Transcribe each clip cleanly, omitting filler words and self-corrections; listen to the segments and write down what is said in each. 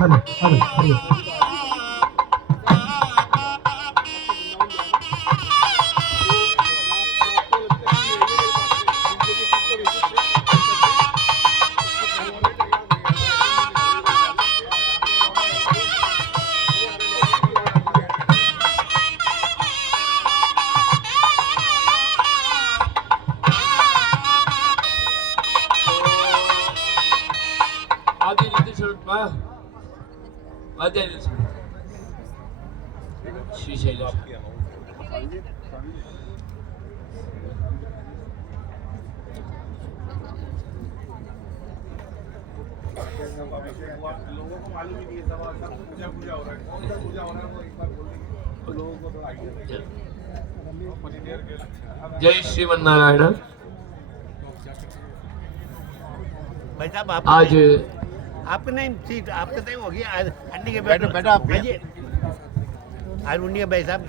Hello hello hello Srisaila लोगों को मालूम ही नहीं है, सब पूजा पूजा हो रहा है, कौन सा पूजा हो रहा है वो एक बार बोल देंगे तो लोगों को तो आइडिया लगेगा। जय श्रीमन्नारायण। भाई साहब आप आज आपका नहीं सीट आपका टाइम हो गया। अंडी के बैठो, बैठो आप भी। आज उन्नी के भाई साहब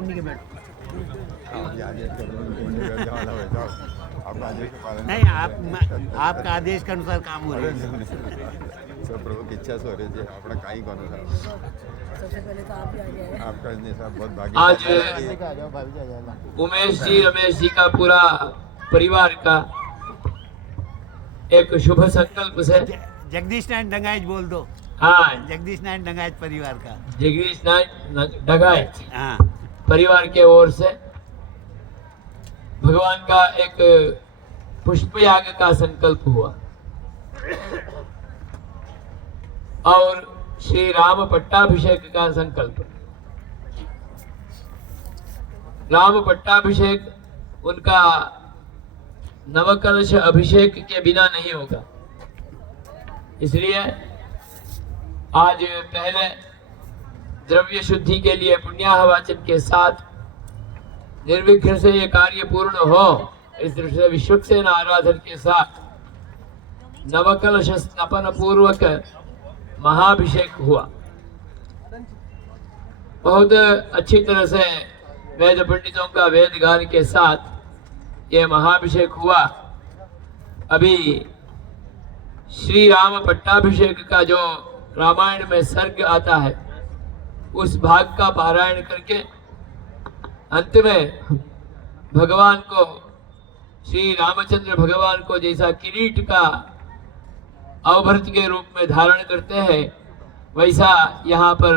उन्नी के बैठो। नहीं आपका आदेश के अनुसार काम हो रहा है। सब प्रभु की इच्छा से हो रही है। अपना कहीं कौन सा सबसे पहले तो आप ही आ गए। आपका नहीं साहब बहुत आज भाग्य। उमेश जी रमेश जी का पूरा परिवार का एक शुभ संकल्प से जगदीश नारायण डंगाइच बोल दो। हाँ जगदीश नारायण डंगाइच परिवार का। जगदीश नारायण डगाए हाँ परिवार के ओर से भगवान का एक पुष्प याग का संकल्प हुआ और श्री राम पट्टाभिषेक का संकल्प। राम पट्टाभिषेक उनका नवकलश अभिषेक के बिना नहीं होगा, इसलिए आज पहले द्रव्य शुद्धि के लिए पुण्याहवाचन के साथ निर्विघ्न से ये कार्य पूर्ण हो, इस दृष्टि से विश्वक्सेन आराधन के साथ नवकलश स्नापन पूर्वक महाभिषेक हुआ। बहुत अच्छी तरह से वेद पंडितों का वेद गान के साथ ये महाभिषेक हुआ। अभी श्री राम पट्टाभिषेक का जो रामायण में सर्ग आता है उस भाग का पारायण करके अंत में भगवान को श्री रामचंद्र भगवान को जैसा किरीट का अवभृत के रूप में धारण करते हैं वैसा यहाँ पर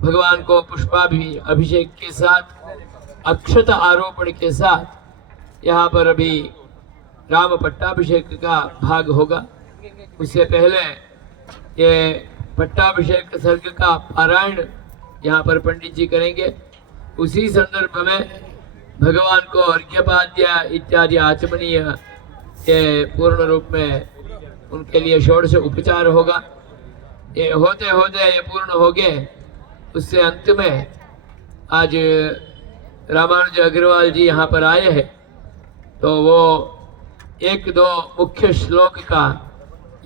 भगवान को पुष्पाभिषेक के साथ अक्षत आरोपण के साथ यहाँ पर अभी राम पट्टाभिषेक का भाग होगा। उससे पहले ये पट्टाभिषेक सर्ग का पारायण यहाँ पर पंडित जी करेंगे। उसी संदर्भ में भगवान को अर्घ्यपाद्य इत्यादि आचमनीय के पूर्ण रूप में उनके लिए षोडश उपचार होगा। ये होते होते ये पूर्ण हो गए। उससे अंत में आज रामानुज अग्रवाल जी यहाँ पर आए हैं तो वो एक दो मुख्य श्लोक का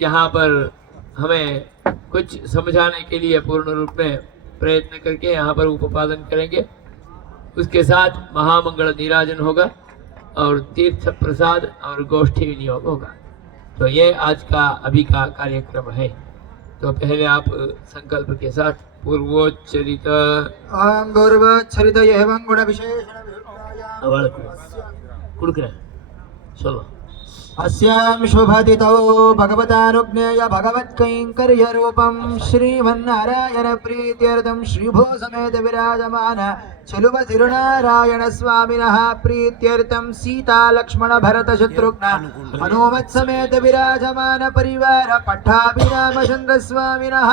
यहाँ पर हमें कुछ समझाने के लिए पूर्ण रूप में प्रयत्न करके यहाँ पर उपादन करेंगे। उसके साथ महामंगल नीराजन होगा और तीर्थ प्रसाद और गोष्ठी विनियोग होगा। तो ये आज का अभी का कार्यक्रम है। तो पहले आप संकल्प के साथ पूर्वोच्चरित ओम पूर्वोच्चरित एवं गुण विशेषण चलो अस्यां शुभदितौ भगवतानुज्ञेय भगवत्कैङ्कर्य रूपं श्रीमन्नारायण प्रीत्यर्थं श्रीभू समेत विराजमान चलुव तिरुनारायण स्वामिनः प्रीत्यर्थं सीता लक्ष्मण भरत शत्रुघ्न हनुमत् समेत विराजमान परिवार पट्टाभिराम चन्द्र स्वामिनः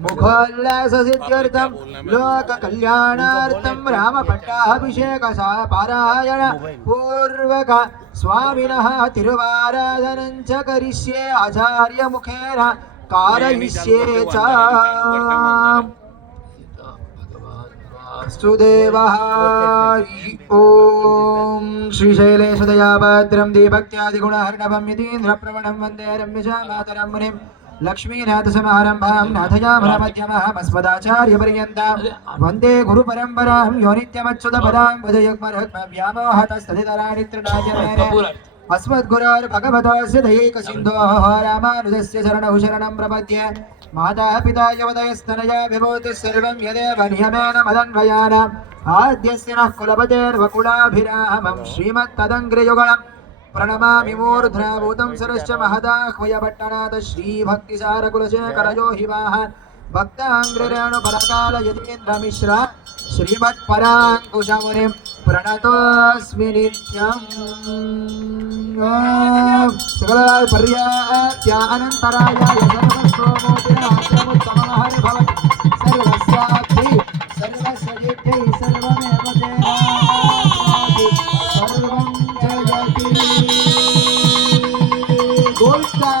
मुखोल्लास सिद्ध्यर्थं लोक कल्याणार्थं राम पट्टाभिषेक पारायण पूर्वक स्वामिनः तिरुवाराधनं च करिष्ये आचार्य मुखेन कारयिष्ये च सुदेवः ॐ श्रीशैलेश दयाभद्रं दीभक्त्यादिगुणहर्णवं यतीन्द्रप्रवणं वन्दे रम्यजा मातरं मुनिं लक्ष्मीनाथसमारम्भां नाथयामनमध्यमहमस्मदाचार्यपर्यन्तां वन्दे गुरुपरम्परां यो नित्यमच्युतपदां भजयुग्मरुग्मव्यामोहतस्तदितराणि तृणाय मेने अस्मद्गुरोर्भगवतोऽस्य दयैकसिन्धोः रामानुजस्य शरणौ शरणं प्रपद्ये माता पिता यवतयस्तनया विभूतिः सर्वं यदेव नियमेन मदन्वयान आद्यस्य नः कुलपतेर्वकुलाभिरामं श्रीमत्तदङ्घ्रियुगळं प्रणमामि मूर्ध्नाभूतं सरश्च महदाह्वयपट्टनाथ श्रीभक्तिसारकुलशेखरयो हि वाहन् भक्ताङ्घ्रिरेणुपरकाल यतीन्द्रमिश्रा श्रीमत्पराङ्कुशमुनिं प्रणतोऽस्मि नित्यम् सकलपर्यात्यानन्तरायाय सर्वस्तोमोतिरात्रमुत्तमः भवति सर्वस्याख्यै सर्वस्यजित्यै सर्वमेव तेनाति सर्वं जयति गोविन्दा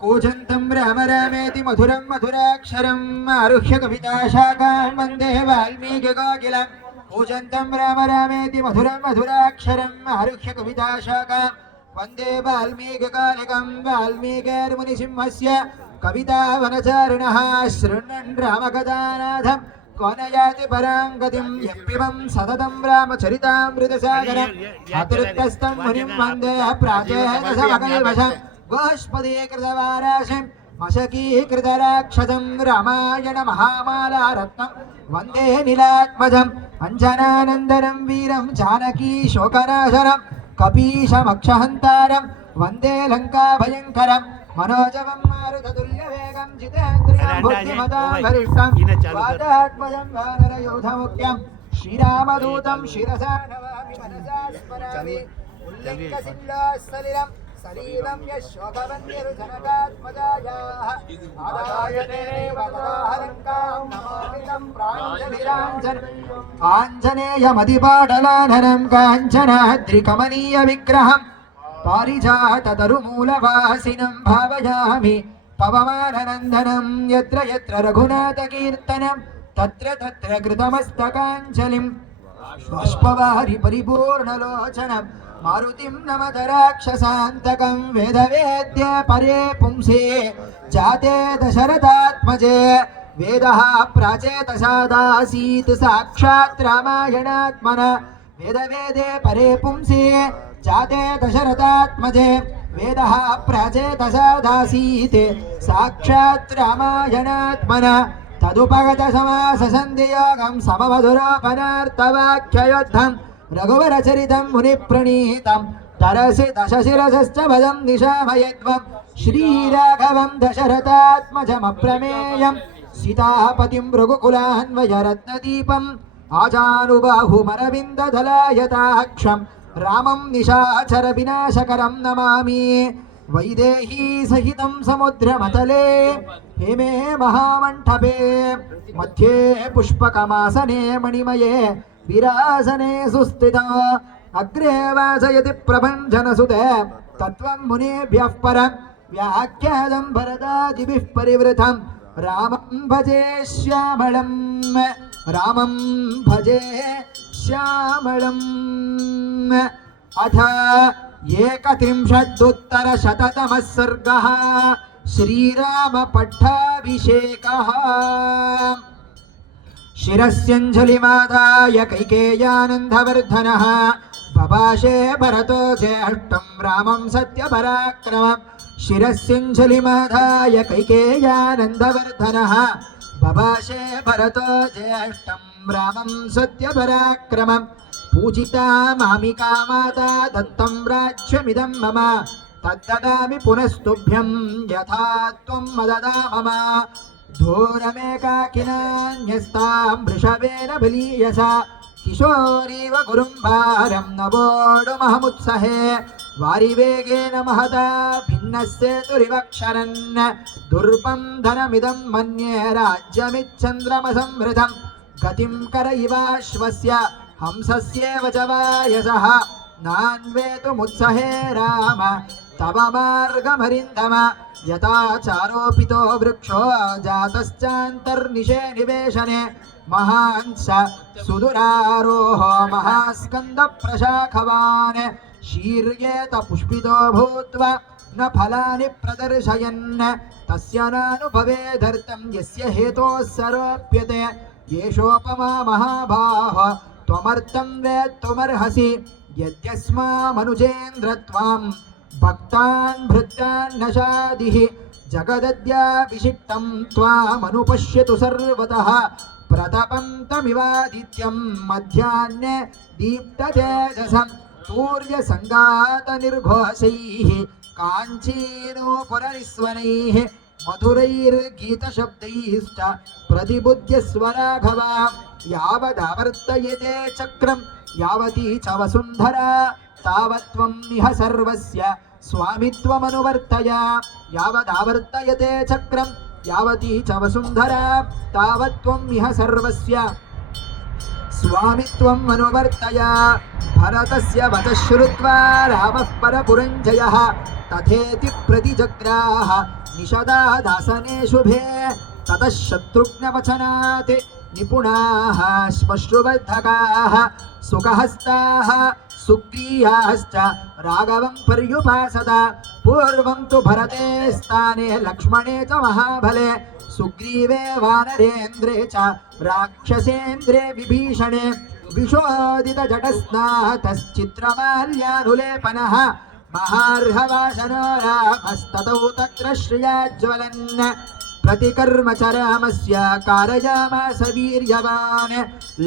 कूजन्तं राम रामेति मधुरं मधुराक्षरम् आरुह्य कविताशाखां वन्दे वाल्मीकिकोकिलं कूजन्तं राम रामेति मधुरं मधुराक्षरम् आरुह्य कविताशाखां वन्दे वाल्मीकिकालिकं वाल्मीकिर्मुनिसिंहस्य कवितावनचारिणः शृण्वन् रामकथानाथं कौन याति परां गतिं यप्पिबं सततं रामचरितामृतसागरम् अतृप्तस्तं मुनिं वन्दे प्राचेतसमकल्मषम् गोष्पदीकृतवाराशिं मशकीकृतराक्षसं रामायण महामालारत्नं वन्दे नीलात्मजम् अञ्जनानन्दनं वीरं जानकी शोकनाशनं कपीशमक्षहन्तारं वन्दे लङ्काभयङ्करं मनोजवं मारुततुल्यवेगं जितेन्द्रियं बुद्धिमतां वरिष्ठं वादात्मजं वानरयोधमुख्यं श्रीरामदूतं शिरसा नमामि मनसा स्मरामि उल्लिङ्घसिंहासलिलं सलीलं यशोकवन्यरुजनकात्मजायाः आदायते वराहलङ्कां नमामि तं प्राञ्जलिराञ्जनम् आञ्जनेयमधिपाटलाननं काञ्चनाद्रिकमनीयविग्रहं पारिजाततरुमूलवासिनं भावयामि पवमाननन्दनं यत्र यत्र रघुनाथकीर्तनं तत्र तत्र कृतमस्तकाञ्जलिं बाष्पवारि परिपूर्णलोचनं मारुतिं नमत राक्षसान्तकं वेदवेद्य परे पुंसे जाते दशरथात्मजे वेदः प्राचेतसादासीत् साक्षात् रामायणात्मना वेदवेदे परे पुंसे जाते दशरथात्मजे वेदः प्राचेतसादासीत् साक्षात् रामायणात्मना तदुपगत समाससन्धियोगं सममधुरोपनार्थवाक्ययुद्धं रघुवरचरितं मुनिप्रणीतं तरसि दशशिरसश्च वदं निशामयध्वं श्रीराघवं दशरथात्मजमप्रमेयं सीतापतिं रघुकुलान्वयरत्नदीपम् आजानुबाहुमरविन्ददलायताक्षं रामं निशाचरविनाशकरं नमामि वैदेही सहितं समुद्रमतले हेमे महामण्डपे मध्ये पुष्पकमासने मणिमये विरासने सुस्थिता अग्रे वासयति प्रभञ्जनसुते तत्त्वं मुनिभ्यः परं व्याख्यातं भरतादिभिः परिवृतं रामं भजे श्यामलं रामं भजे श्यामलम् अथ 31-तमः सर्गः श्रीरामपट्टाभिषेकः शिरस्यञ्जलिमादाय कैकेयानन्दवर्धनः बभाषे भरतो ज्येष्ठं रामं सत्यपराक्रमं शिरस्यञ्जलिमादाय कैकेयानन्दवर्धनः बभाषे भरतो ज्येष्ठं रामं सत्यपराक्रमं पूजिता मामिका माता दत्तं राज्यमिदं मम तद्ददामि पुनस्तुभ्यं यथा त्वं मददा मम धूरमेकाकिनान्यस्तां वृषभेन बलीयसा किशोरीव गुरुम्भारं नवोढुमहमुत्सहे वारिवेगेन महता भिन्नस्येतुरिवक्षरन् दुर्पं धनमिदं मन्ये राज्यमिच्छन्द्रमसंवृतं गतिं करैवाश्वस्य हंसस्येव च वायसः नान्वेतुमुत्सहे राम तव मार्गमरिन्दम यथा चारोपितो वृक्षो जातश्चान्तर्निशे निवेशने महांस सुदुरारोहो महास्कन्दप्रशाखवान् शीर्येत पुष्पितो भूत्वा कृष्णफलानि प्रदर्शयन् तस्य नानुभवेदर्थं यस्य हेतोः सरोप्यते येषोपमा महाबाहो त्वमर्थं वेत्तुमर्हसि यद्यस्मामनुजेन्द्रत्वां भक्तान् भृत्यान् न शादिः जगदद्याभिषिक्तं त्वामनुपश्यतु सर्वतः प्रतपं तमिवादित्यं मध्याह्ने दीप्ततेजसं सूर्यसङ्गातनिर्घोषैः काञ्चीनोपुरनिस्वनैः मधुरैर्गीतशब्दैश्च प्रतिबुध्यस्वराघवा यावदावर्तयते चक्रं यावती च वसुन्धरा तावत्त्वं इह सर्वस्य स्वामित्वमनुवर्तय यावदावर्तयते चक्रं यावती च वसुन्धरा तावत्त्वं इह सर्वस्य स्वामित्वम् अनुवर्तय भरतस्य वचः श्रुत्वा रामः परपुरञ्जयः तथेति प्रतिजग्राह निषदा दासने शुभे ततः शत्रुघ्नवचनात् निपुणाः श्मश्रुबद्धकाः सुखहस्ताः सुग्रीयाश्च राघवं पर्युपासत पूर्वं तु भरते स्थाने लक्ष्मणे च महाबले सुग्रीवे वानरेन्द्रे च राक्षसेन्द्रे विभीषणे विशोदितजटस्नातश्चित्रमाल्यानुलेपनः महार्हवासनो रामस्ततौ तत्र श्रियाज्वलन् प्रतिकर्म च रामस्य कारयामास वीर्यवान्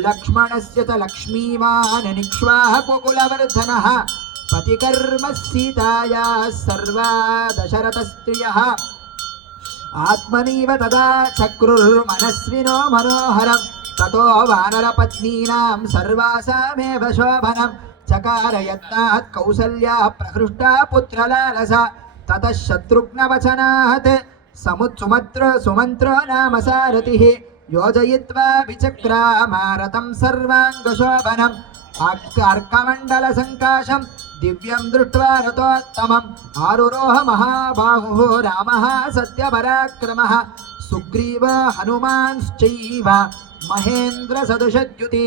लक्ष्मणस्य च लक्ष्मीवान् निक्ष्वाह कुकुलवर्धनः प्रतिकर्म सीतायाः सर्वा दशरथस्त्रियः आत्मनीव तदा चक्रुर्मनस्विनो मनोहरं ततो वानरपत्नीनां सर्वासामेव शोभनं चकार यत्नात् कौसल्या प्रहृष्टा पुत्रलालसा ततः शत्रुघ्नवचनात् सुमन्त्रो नाम सारथिः योजयित्वा विचक्रामारतं सर्वाङ्गशोभनम् अर्कमण्डलसङ्काशं दिव्यं दृष्ट्वा रथोत्तमम् आरुरोह महाबाहुः रामः सत्यपराक्रमः सुग्रीव हनुमांश्चैव महेन्द्रसदृशद्युति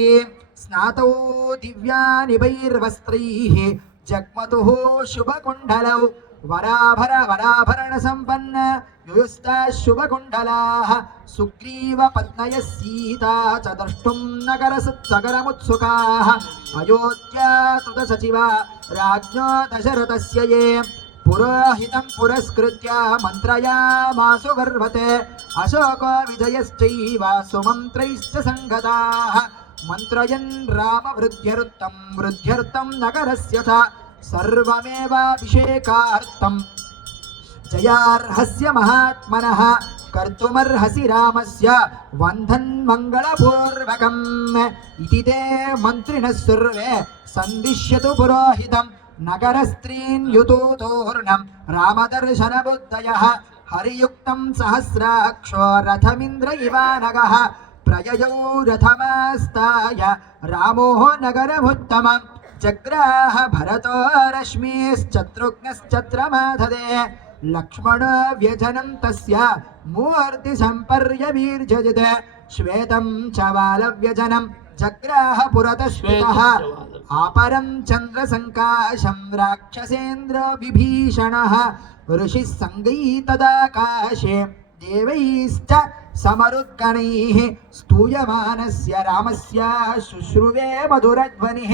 स्नातौ दिव्यानिभैर्वस्त्रैः जग्मतुः शुभकुण्डलौ वराभरणसम्पन्न युयुस्ताः शुभकुण्डलाः सुग्रीवपत्नयः सीता च द्रष्टुं नगरमुत्सुकाः अयोध्या तुतसचिवा राज्ञो दशरथस्य ये पुरोहितं पुरस्कृत्य मन्त्रयामासु गर्भते अशोको विजयश्चैव सुमन्त्रैश्च सङ्गताः मन्त्रयन् रामवृद्ध्यर्थं नगरस्य च सर्वमेवाभिषेकार्थं जयार्हस्य महात्मनः कर्तुमर्हसि रामस्य वन्धन्मङ्गलपूर्वकम् इति ते मन्त्रिणः सर्वे सन्दिश्यतु पुरोहितं नगरस्त्रीन् युतूतूर्णं रामदर्शनबुद्धयः हरियुक्तं सहस्राक्षो रथमिन्द्र इवानगः प्रययौ रथमास्ताय रामो नगरमुत्तमम् जग्राह भरतो रश्मीश्चत्रुघ्नश्चत्रमाधदे लक्ष्मणो व्यजनं तस्य मूर्तिसम्पर्यवीर्जयत् श्वेतं च वालव्यजनं जग्राह पुरतः श्वेतः आपरं चन्द्रसङ्काशं राक्षसेन्द्र विभीषणः ऋषिः सङ्गैतदाकाशे देवैश्च समरुद्गणैः स्तूयमानस्य रामस्य शुश्रुवे मधुरध्वनिः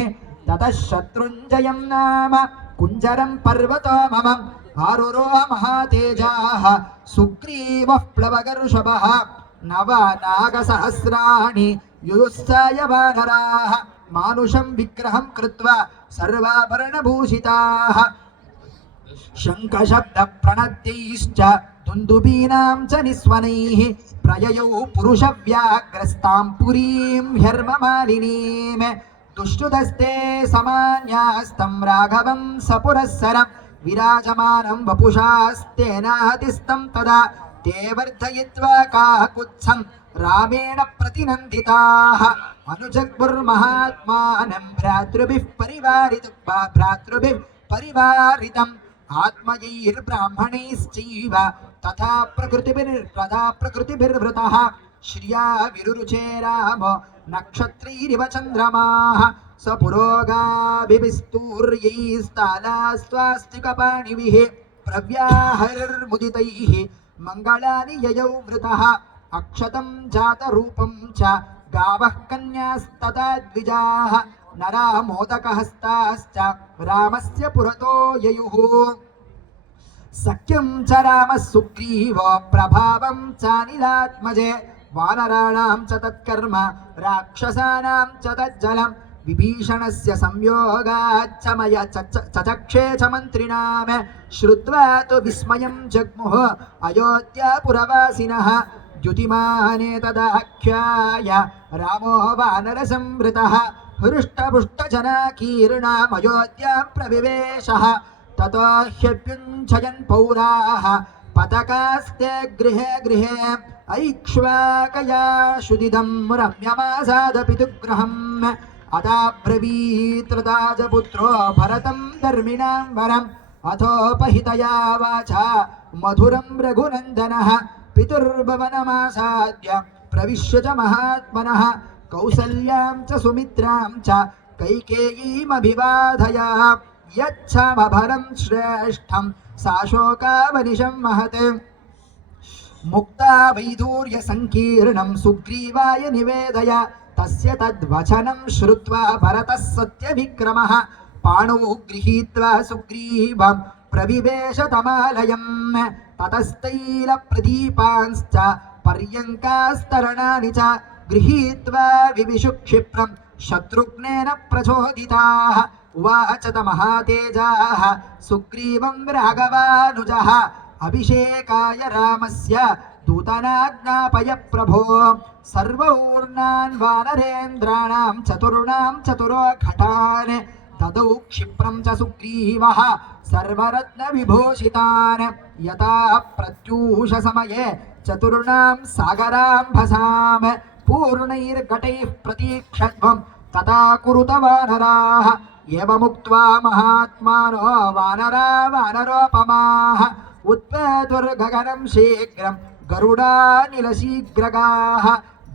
ततः शत्रुञ्जयं नाम कुञ्जरं पर्वतो ममम् आरुरोह महातेजाः सुग्रीवः प्लवगर्षभः नवनागसहस्राणि युयुत्साय वानराः मानुषं विग्रहं कृत्वा सर्वाभरणभूषिताः शङ्खशब्दप्रणत्यैश्च दुन्दुबीनां च निस्वनैः प्रययौ पुरुषव्याघ्रस्तां पुरीं ह्यर्ममालिनीम् दुष्टुदस्ते समान्यास्तं राघवं सपुरःसरं विराजमानं वपुषास्तेनातिस्तं तदा ते वर्धयित्वा काकुत्सं रामेण प्रतिनन्दिताः अनुजग्मुर्महात्मानं भ्रातृभिः परिवारितम् आत्मयैर्ब्राह्मणैश्चैव तथा प्रकृतिभिर्वृतः श्रिया विरुरुचे रामो नक्षत्रैरिव चन्द्रमाः स पुरोगाभिस्तूर्यैस्तालास्त्वास्तिकपाणिभिः प्रव्याहरिर्मुदितैः मङ्गलानि ययौ वृतः अक्षतं जातरूपं च गावः कन्यास्तथा द्विजाः नरा मोदकहस्ताश्च रामस्य पुरतो ययुः सख्यं च रामः सुग्रीवो प्रभावं चानिलात्मजे वानराणां च तत्कर्म राक्षसानां च तज्जलं विभीषणस्य संयोगाच्च मया चचक्षे च मन्त्रिणां श्रुत्वा तु विस्मयं जग्मुः अयोध्यापुरवासिनः द्युतिमानेतदाख्याय रामो वानरसंवृतः हृष्टपुष्टजनाकीर्णामयोध्यां प्रविवेशः ततो ह्यभ्युञ्चयन् पौराः पतकास्ते गृहे गृहे ऐक्ष्वाकया शुदिदं रम्यमासादपितुगृहम् अदाब्रवीत्रदाजपुत्रो भरतं धर्मिणां वरम् अथोपहितया वाचा मधुरं रघुनन्दनः पितुर्भवनमासाद्य प्रविश्य च महात्मनः कौसल्यां च सुमित्रां च कैकेयीमभिवादया यच्छामभरं श्रेष्ठं साशोकावनिशं महत् मुक्ता वैदूर्य संकीर्णं सुग्रीवाय निवेदय तस्य तद्वचनं श्रुत्वा भरतः सत्यविक्रमः पाणौ गृहीत्वा सुग्रीवं प्रविवेश तमालयं ततस्तैलप्रदीपांश्च पर्यङ्कास्तरणानि च गृहीत्वा विविशु क्षिप्रं शत्रुघ्नेन प्रचोदिताः उवाच च महातेजाः सुग्रीवं राघवानुजः अभिषेकाय रामस्य दूतनाज्ञापय प्रभो सर्वौर्णान् वानरेन्द्राणां चतुर्णां चतुरो घटान् ददौ क्षिप्रं च सुग्रीवः सर्वरत्नविभूषितान् यथा प्रत्यूषसमये चतुर्णां सागराम्भसां पूर्णैर्घटैः प्रतीक्षध्वं तथा कुरुत वानराः एवमुक्त्वा महात्मानो वानरा वानरोपमाः उत्पेतुर्गगनं शीघ्रं गरुडानिलशीघ्रगाः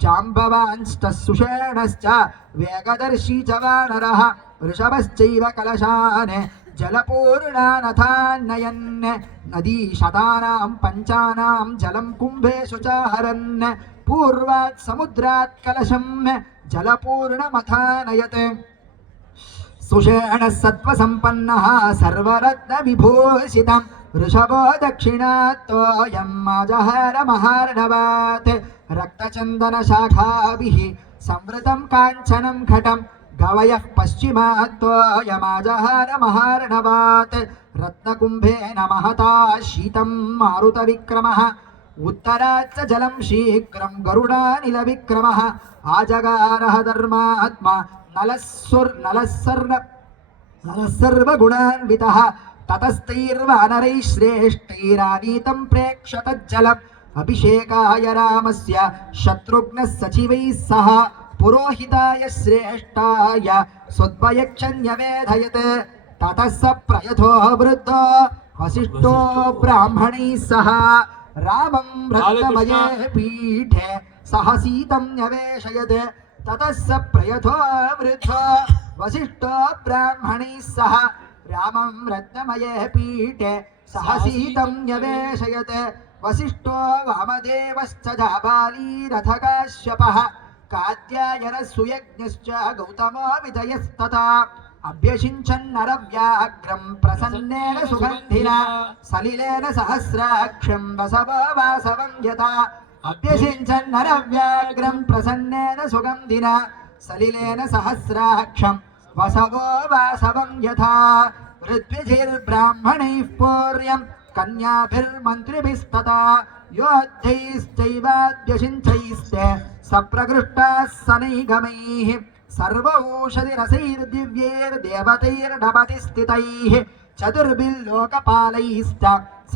जाम्बवांश्च सुषेणश्च वेगदर्शी च वानरः वृषभश्चैव कलशान् जलपूर्णानथान्नयन् नदीशतानां पञ्चानां जलं कुम्भेषु च हरन् पूर्वात् समुद्रात् कलशं जलपूर्णमथानयत् सुषेणः सत्त्वसम्पन्नः सर्वरत्नविभूषितं वृषभो दक्षिणात्तोऽयं माजहार महार्णवात् रक्तचन्दनशाखाभिः संवृतं काञ्चनं घटं गवयः पश्चिमात्तोऽयमाजहार महार्णवात् रत्नकुम्भेन महता शीतं मारुतविक्रमः उत्तराच्च जलं शीघ्रं गरुडानिलविक्रमः आजगारः धर्मात्मा नलस्सर्वगुणान्वितः ततस्तैर्वानरैः श्रेष्ठैरानीतं प्रेक्ष्य तज्जलम् अभिषेकाय रामस्य शत्रुघ्नः सचिवैः सह पुरोहिताय श्रेष्ठाय सुद्भयक्षन्यवेधयत् ततः स प्रयतो वृद्धो वसिष्ठो ब्राह्मणैः सह रामं रत्नमये पीठे सह सीतं न्यवेशयत् ततः स प्रयतो वृद्धो वसिष्ठो ब्राह्मणैः सह रामं रत्नमये पीठे सह सीतं न्यवेशयत् वसिष्ठो वामदेवश्च जाबाली रथकाश्यपः कात्यायनः सुयज्ञश्च गौतमो विजयस्तथा अभ्यषिञ्चन्नरव्याघ्रं प्रसन्नेन सुगन्धिना सलिलेन सहस्राक्षं वसवो वासवं यथा अभ्यषिञ्चन्नरव्याघ्रं प्रसन्नेन सुगन्धिना सलिलेन सहस्राक्षं वसवो वासवं यथा ऋत्विजैर्ब्राह्मणैः पूर्यं कन्याभिर्मन्त्रिभिस्तथा योद्धैश्चैवाद्यषिञ्चैस्ते सप्रकृष्टाः सनैगमैः सर्वौषधिरसैर्दिव्यैर्देवतैर्नभतिस्थितैः चतुर्भिर्लोकपालैश्च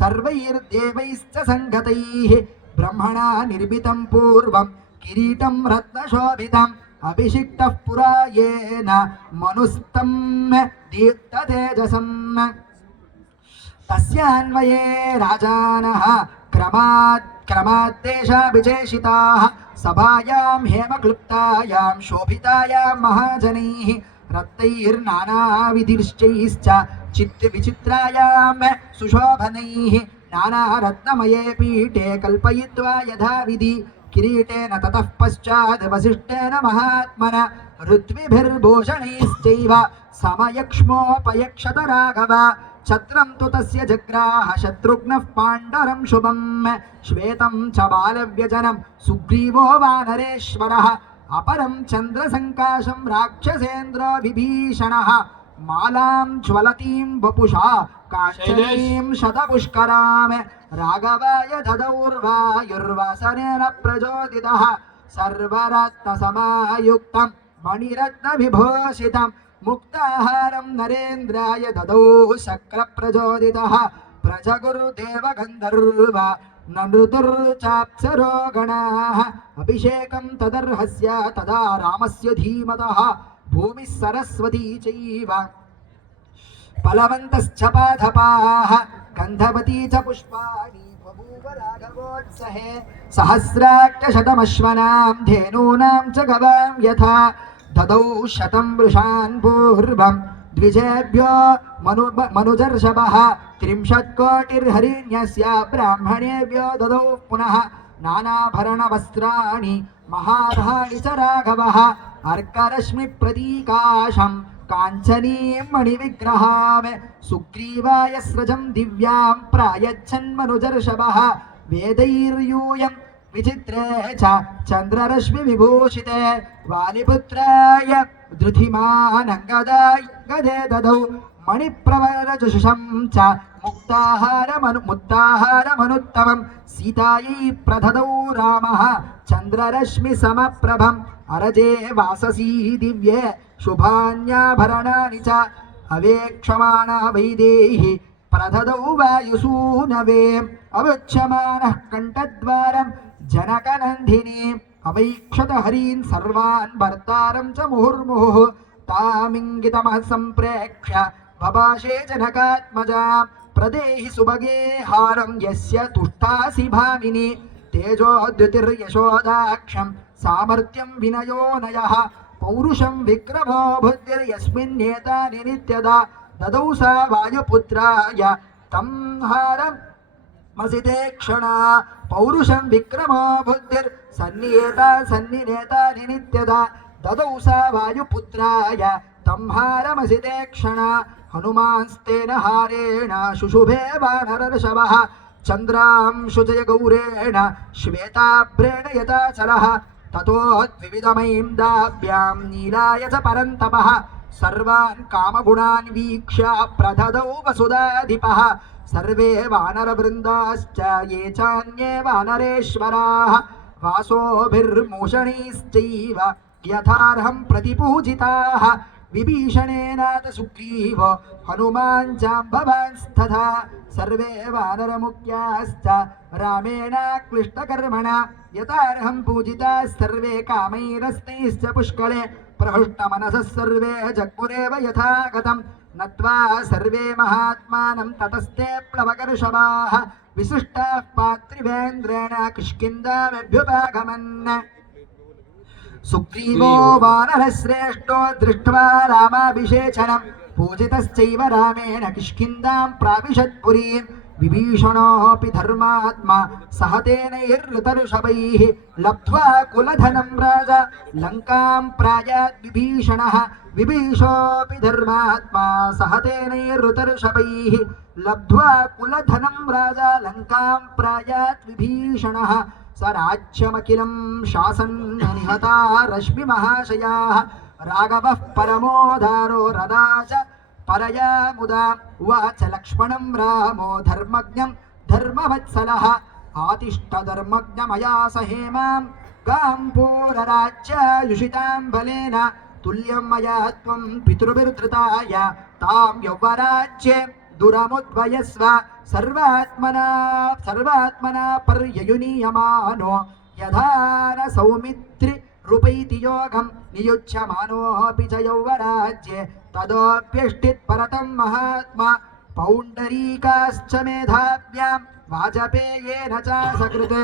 सर्वैर्देवैश्च सङ्गतैः ब्रह्मणा निर्मितं पूर्वं किरीटं रत्नशोभितम् अभिषिक्तः पुरा येन मनुस्तं दीप्ततेजसम् तस्यान्वये राजानः क्रमाद्देशाभिचेषिताः सभायां हेमक्लुप्तायां शोभितायां महाजनैः रत्नैर्नानाविधिश्चैश्च चित्तविचित्रायां सुशोभनैः नानारत्नमये पीठे कल्पयित्वा यथाविधि किरीटेन ततः पश्चात् वसिष्ठेन महात्मना ऋत्विभिर्भूषणैश्चैव समयक्ष्मोपयक्षत राघव छत्रं तु तस्य जग्राह शत्रुघ्नः पाण्डरं शुभं श्वेतं च बालव्यजनं सुग्रीवो वानरेश्वरः अपरं चन्द्रसङ्काशं राक्षसेन्द्रो विभीषणः मालां ज्वलतीं वपुषा काञ्चनीं शतपुष्करां राघवाय ददौर्वायुर्वासनेन प्रचोदितः सर्वरत्नसमायुक्तं मणिरत्नविभूषितं मुक्ताहारं नरेन्द्राय ददौ शक्रप्रचोदितः प्रजगुरुदेवगन्धर्व नृतुर्चाप्सरो गणाः अभिषेकं तदर्हस्य तदा रामस्य धीमतः भूमिः सरस्वती चैव फलवन्तश्च पादपाः गन्धवती च पुष्पाणि बभूव राघवोत्सहे सहस्राक्षशतमश्वनां धेनूनां च गवां यथा ददौ शतं वृषान् पूर्वं द्विजेभ्यो मनुजर्षभः 30 कोटिर्हरिण्यस्य ब्राह्मणेभ्यो ददौ पुनः नानाभरणवस्त्राणि महार्हाणि च राघवः अर्करश्मिप्रतीकाशं काञ्चनीं मणिविग्रहां सुग्रीवाय स्रजं दिव्यां प्रायच्छन्मनुजर्षभः वेदैर्यूयं विचित्रे च चन्द्ररश्मिविभूषिते वालिपुत्राय धृतिमानङ्गदाय गदे ददौ मणिप्रवरजुषं च मुक्ताहारमनुत्तमं सीतायै प्रददौ रामः चन्द्ररश्मिसमप्रभम् अरजे वाससी दिव्ये शुभान्याभरणानि च अवेक्षमाणा वैदेही प्रददौ वायुसूनवे अवक्षमानः कण्ठद्वारं जनकनन्दिनी अवैक्षत हरीन् सर्वान् भर्तारं च मुहुर्मुहुः तामिङ्गितमः सम्प्रेक्ष्य बभाषे जनकात्मजा प्रदेहि सुभगे हारं यस्य तुष्टासि भामिनि तेजोद्युतिर्यशोदाक्षं सामर्थ्यं विनयोनयः पौरुषं विक्रमो बुद्धिर्यस्मिन्नेतानि नित्यदा ददौ सा वायुपुत्राय तं हारं मसिते क्षणा पौरुषं विक्रमो बुद्धिर्सन्निनेतानि नित्यदा ददौ सा वायुपुत्राय तं हारमसिते क्षणा हनुमांस्तेन हारेण शुशुभे वानरर्षभः चन्द्रांशुजय गौरेण श्वेताभ्रेण यथाचलः ततोद्विविधमयीं दाभ्यां नीलाय च परन्तपः सर्वान् कामगुणान् वीक्ष्य प्रददौ वसुधाधिपः सर्वे वानरवृन्दाश्च ये चान्ये वानरेश्वराः वासोभिर्मूषणैश्चैव यथार्हं प्रतिपूजिताः विभीषणेनाथ सुग्रीव हनुमान् जाम्बवांस्तथा सर्वे वानरमुख्याश्च रामेण क्लिष्टकर्मणा यथार्हं पूजिताः सर्वे कामैरस्तैश्च पुष्कले प्रहृष्टमनसः सर्वे जग्मुरेव यथागतं नत्वा सर्वे महात्मानं ततस्ते प्लवकर्षभाः विशिष्टाः पात्रिवेन्द्रेण किष्किन्धामभ्युपागमन् सुग्रीवो वानरश्रेष्ठो दृष्ट्वा रामाभिषेचनं पूजितश्चैव रामेण किष्किन्धां प्राविशत्पुरीं विभीषणोऽपि धर्मात्मा सह तेनैर्ऋतऋषभैः लब्ध्वा कुलधनं राजा लङ्कां प्रायात् विभीषणः विभीषोऽपि धर्मात्मा सह तेनैर्ऋतऋषभैः लब्ध्वा कुलधनं राजा लङ्कां प्रायात् विभीषणः स राज्यमखिलं शासन् निहता रश्मिमहाशयाः राघवः परमोदारो रदा च परया मुदा उवाच लक्ष्मणं रामो धर्मज्ञं धर्मवत्सलः आतिष्ठ धर्मज्ञमया सहेमां गाम्पूरराज्यायुषितां बलेन तुल्यं मया त्वं पितृभिर्धृताय तां यौवराज्ये दुरमुद्वयस्व सर्वात्मना पर्ययुनीयमानो यथा न सौमित्रि रूपैति योगं नियुज्यमानोऽपि च यौवराज्ये तदोऽप्यष्टित् परतं महात्मा पौण्डरीकाश्च मेधाभ्यां वाजपेयेन च सकृत्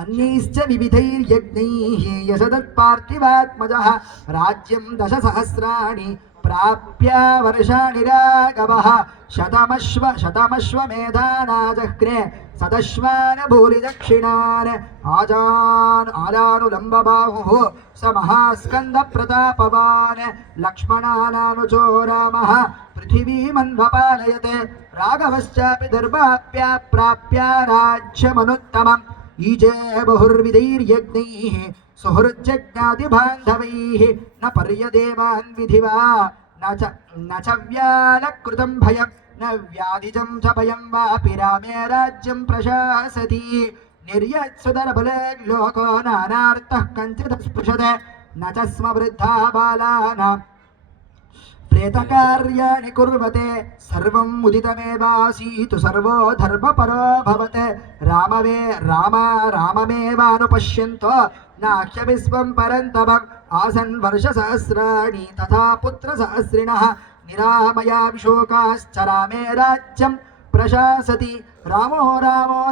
अन्यैश्च विविधैर्यज्ञैः यशदत्पार्थिवात्मजः राज्यं 10 सहस्राणि प्राप्य वर्षाणि राघवः शतमश्वमेधानाजह्रे सदश्वान् भूरि दक्षिणान् आजानुलम्बबाहुः स महास्कन्दप्रतापवान् लक्ष्मणानानुजो रामः पृथिवीमन्वपालयते राघवश्चापि दर्भाप्याप्राप्य राज्यमनुत्तमम् ईजे बहुर्विधैर्यज्ञैः सुहृज्जज्ञातिबान्धवैः न पर्यदेवान् विधिवा न च व्यालकृतं भयं न व्याधिजं च भयं वापि रामे राज्यं प्रशासति निर्यत्सुदरबले लोको नानार्थः कञ्चित् स्पृशते न च स्म वृद्धा बालानां प्रेतकार्याणि कुर्वते सर्वं मुदितमेवासीतु सर्वो धर्मपरो भवते राममेवानुपश्यन्तो नाख्यविश्वं परन्तपम् आसन् वर्षसहस्राणि तथा पुत्रसहस्रिणः निरामया विशोकाश्च रामे राज्यं प्रशासति रामो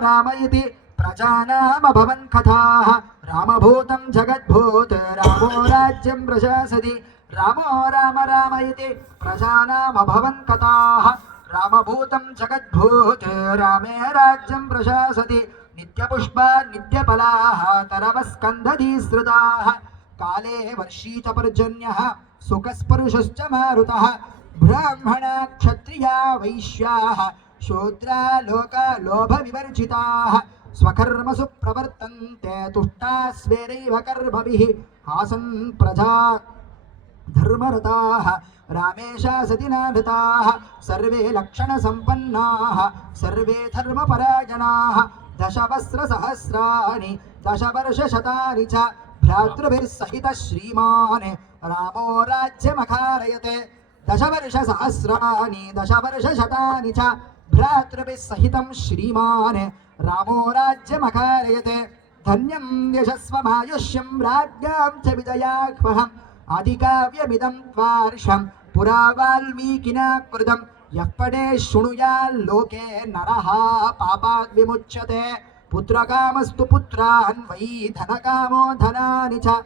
राम इति प्रजानामभवन् कथाः रामभूतं जगद्भूत रामो राज्यं प्रशासति रामो राम इति प्रजानामभवन् कथाः रामभूतं जगद्भूत रामे राज्यं प्रशासति नित्यपुष्पा नित्यफलाः तरवस्कन्धधीसृताः काले वर्षी च पर्जन्यः सुखस्परुषश्च मारुतः ब्राह्मणा क्षत्रिया वैश्याः शूद्रा लोभविवर्जिताः स्वकर्मसु प्रवर्तन्ते तुष्टाः स्वेरैव कर्मभिः आसन् प्रजा धर्मरताः रामे शासति नाधताः सर्वे लक्षणसम्पन्नाः सर्वे धर्मपरायणाः दशवस्त्रसहस्राणि दशवर्षशतानि च भ्रातृभिर्सहितः श्रीमान् रामो राज्यमकारयते दशवर्षसहस्राणि दशवर्षशतानि च भ्रातृभिः सहितं श्रीमान् रामो राज्यमकारयते धन्यं यशस्वमायुष्यं राज्ञां च विजयाह्वहम् आदिकाव्यमिदं त्वार्षं पुरा वाल्मीकिना कृतं यः पठे शृणुयाल्लोके नरः पापाद् विमुच्यते पुत्रकामस्तु पुत्रान् वै धनकामो धनानि च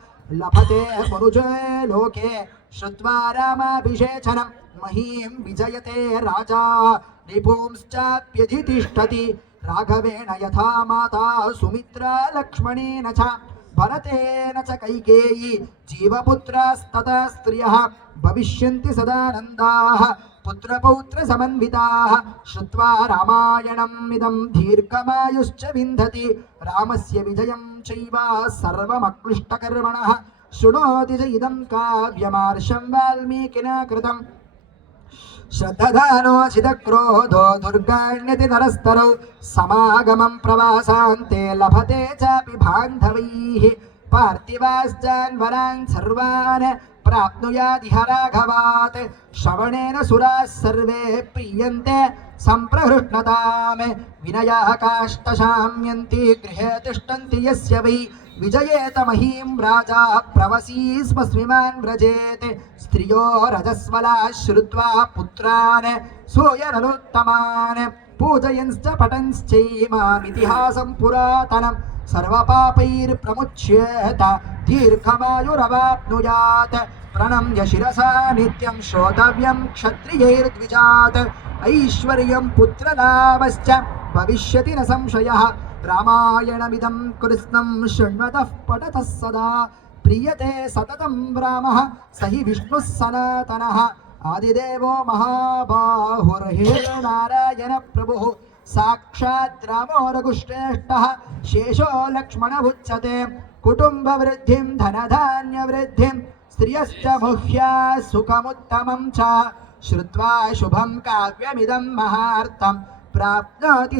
लभते मनुजे लोके श्रुत्वा रामाभिषेचनं महीं विजयते राजा रिपुंश्चाप्यधितिष्ठति राघवेण यथा माता सुमित्रा लक्ष्मणेन च भरतेन च कैकेयी जीवपुत्रास्तथा स्त्रियः भविष्यन्ति सदानन्दाः पुत्रपौत्रसमन्विताः श्रुत्वा रामायणम् इदं दीर्घमायुश्च विन्दति रामस्य विजयं चैव सर्वमक्लिष्टकर्मणः शृणोति च इदं काव्यमार्षं वाल्मीकिना कृतम् श्रद्धधानोचितक्रोधो दुर्गाण्यति नरस्तरौ समागमं प्रवासान्ते लभते चापि बान्धवैः पार्थिवाश्चान् वरान् सर्वान् प्राप्नुयादिह राघवात् श्रवणेन सुराः सर्वे प्रीयन्ते सम्प्रहृष्णताम् विनयाः काष्ठशाम्यन्ति गृहे तिष्ठन्ति यस्य वै विजयेत महीं राजा प्रवसी स्म स्विमान् व्रजेत् स्त्रियो रजस्वलाः श्रुत्वा पुत्रान् सूयरनुत्तमान् पूजयंश्च पठंश्चैमामितिहासं पुरातनं सर्वपापैर्प्रमुच्येत दीर्घमायुरवाप्नुयात् प्रणम्य शिरसा नित्यं श्रोतव्यं क्षत्रियैर्द्विजात् ऐश्वर्यं पुत्रलाभश्च भविष्यति न संशयः रामायणमिदं कृत्स्नं शृण्वतः पठतः सदा प्रीयते सततं रामः स हि विष्णुः सनातनः आदिदेवो महाबाहुर्हिर्नारायण प्रभुः साक्षात् रामो रघुश्रेष्ठः शेषो लक्ष्मण उच्यते कुटुम्बवृद्धिं धनधान्यवृद्धिं स्त्रियश्च मुह्या सुखमुत्तमं च श्रुत्वा शुभं काव्यमिदं महार्थं प्राप्नोति